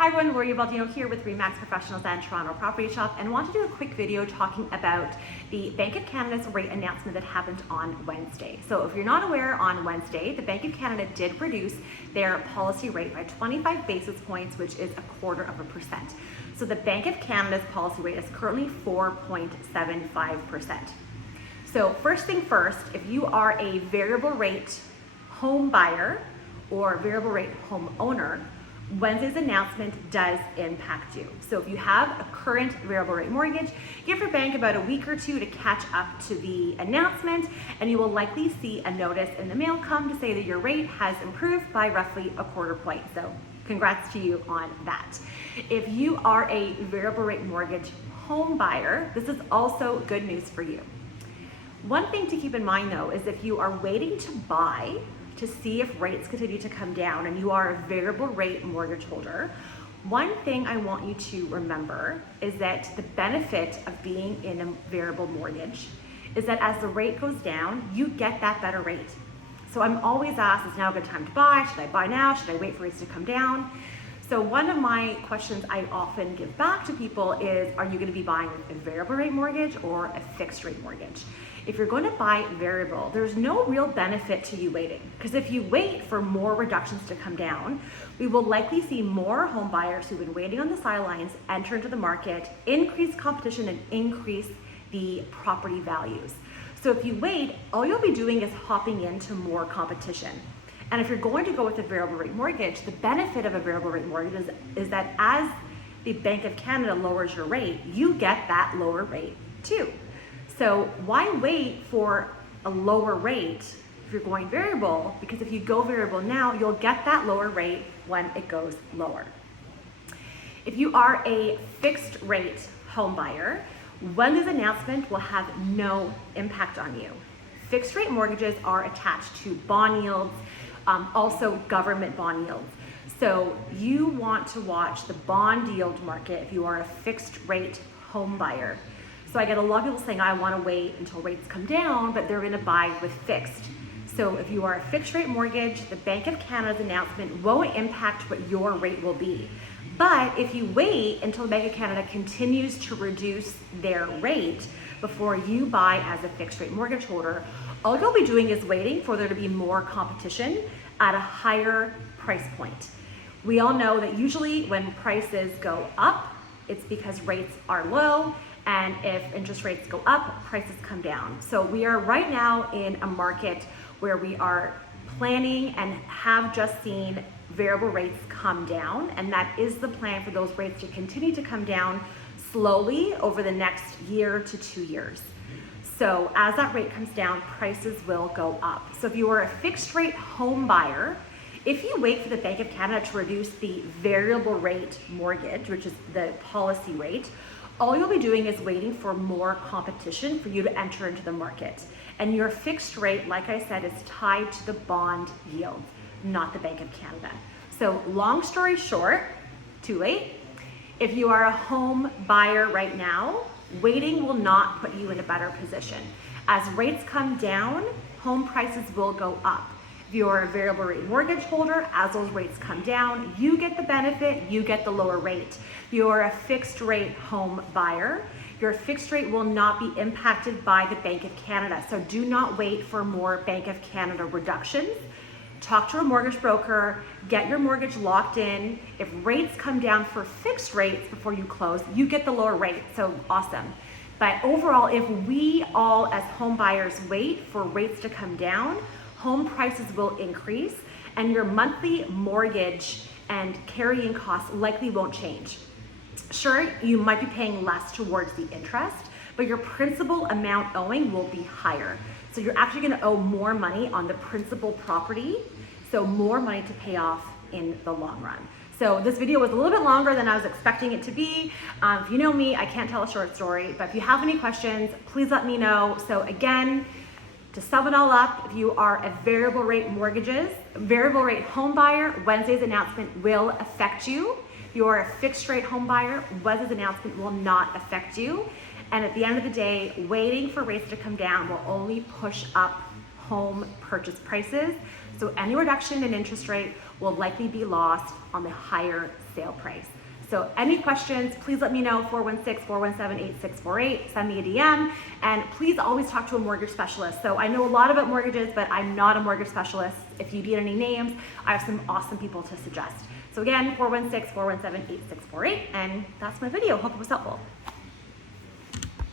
Hi everyone, Lori Baldino here with Remax Professionals and Toronto Property Shop, and want to do a quick video talking about the Bank of Canada's rate announcement that happened on Wednesday. So if you're not aware, on Wednesday, the Bank of Canada did reduce their policy rate by 25 basis points, which is 0.25%. So the Bank of Canada's policy rate is currently 4.75%. So first thing first, if you are a variable rate home buyer or variable rate home owner, Wednesday's announcement does impact you. So if you have a current variable rate mortgage, give your bank about a week or two to catch up to the announcement, and you will likely see a notice in the mail come to say that your rate has improved by roughly 1/4 point. So congrats to you on that. If you are a variable rate mortgage home buyer, this is also good news for you. One thing to keep in mind though is if you are waiting to buy to see if rates continue to come down and you are a variable rate mortgage holder, one thing I want you to remember is that the benefit of being in a variable mortgage is that as the rate goes down, you get that better rate. So I'm always asked, is now a good time to buy? Should I buy now? Should I wait for rates to come down? So one of my questions I often give back to people is, are you going to be buying a variable rate mortgage or a fixed rate mortgage? If you're going to buy variable, there's no real benefit to you waiting, because if you wait for more reductions to come down, we will likely see more home buyers who've been waiting on the sidelines enter into the market, increase competition, and increase the property values. So if you wait, all you'll be doing is hopping into more competition. And if you're going to go with a variable rate mortgage, the benefit of a variable rate mortgage is that as the Bank of Canada lowers your rate, you get that lower rate too. So why wait for a lower rate if you're going variable? Because if you go variable now, you'll get that lower rate when it goes lower. If you are a fixed rate home buyer, Wednesday's announcement will have no impact on you. Fixed rate mortgages are attached to bond yields, also government bond yields. So you want to watch the bond yield market if you are a fixed rate home buyer. So I get a lot of people saying, I want to wait until rates come down, but they're going to buy with fixed. So if you are a fixed rate mortgage, the Bank of Canada's announcement won't impact what your rate will be. But if you wait until the Bank of Canada continues to reduce their rate before you buy as a fixed rate mortgage holder, all you'll be doing is waiting for there to be more competition at a higher price point. We all know that usually when prices go up, it's because rates are low, and if interest rates go up, prices come down. So we are right now in a market where we are planning and have just seen variable rates come down, and that is the plan for those rates to continue to come down slowly over the next year to 2 years. So as that rate comes down, prices will go up. So if you are a fixed rate home buyer, if you wait for the Bank of Canada to reduce the variable rate mortgage, which is the policy rate, all you'll be doing is waiting for more competition for you to enter into the market. And your fixed rate, like I said, is tied to the bond yield, not the Bank of Canada. So long story short, too late. If you are a home buyer right now, waiting will not put you in a better position. As rates come down, home prices will go up. If you're a variable rate mortgage holder, as those rates come down, you get the benefit, you get the lower rate. If you're a fixed rate home buyer, your fixed rate will not be impacted by the Bank of Canada. So do not wait for more Bank of Canada reductions. Talk to a mortgage broker, get your mortgage locked in. If rates come down for fixed rates before you close, you get the lower rate, so awesome. But overall, if we all as home buyers wait for rates to come down, home prices will increase and your monthly mortgage and carrying costs likely won't change. Sure, you might be paying less towards the interest, but your principal amount owing will be higher. So you're actually going to owe more money on the principal property, so more money to pay off in the long run. So this video was a little bit longer than I was expecting it to be. If you know me, I can't tell a short story, but if you have any questions, please let me know. So again, to sum it all up, if you are a variable rate home buyer, Wednesday's announcement will affect you. If you are a fixed rate home buyer, Wednesday's announcement will not affect you. And at the end of the day, waiting for rates to come down will only push up home purchase prices. So any reduction in interest rate will likely be lost on the higher sale price. So any questions, please let me know, 416-417-8648, send me a DM, and please always talk to a mortgage specialist. So I know a lot about mortgages, but I'm not a mortgage specialist. If you need any names, I have some awesome people to suggest. So again, 416-417-8648, and that's my video. Hope it was helpful.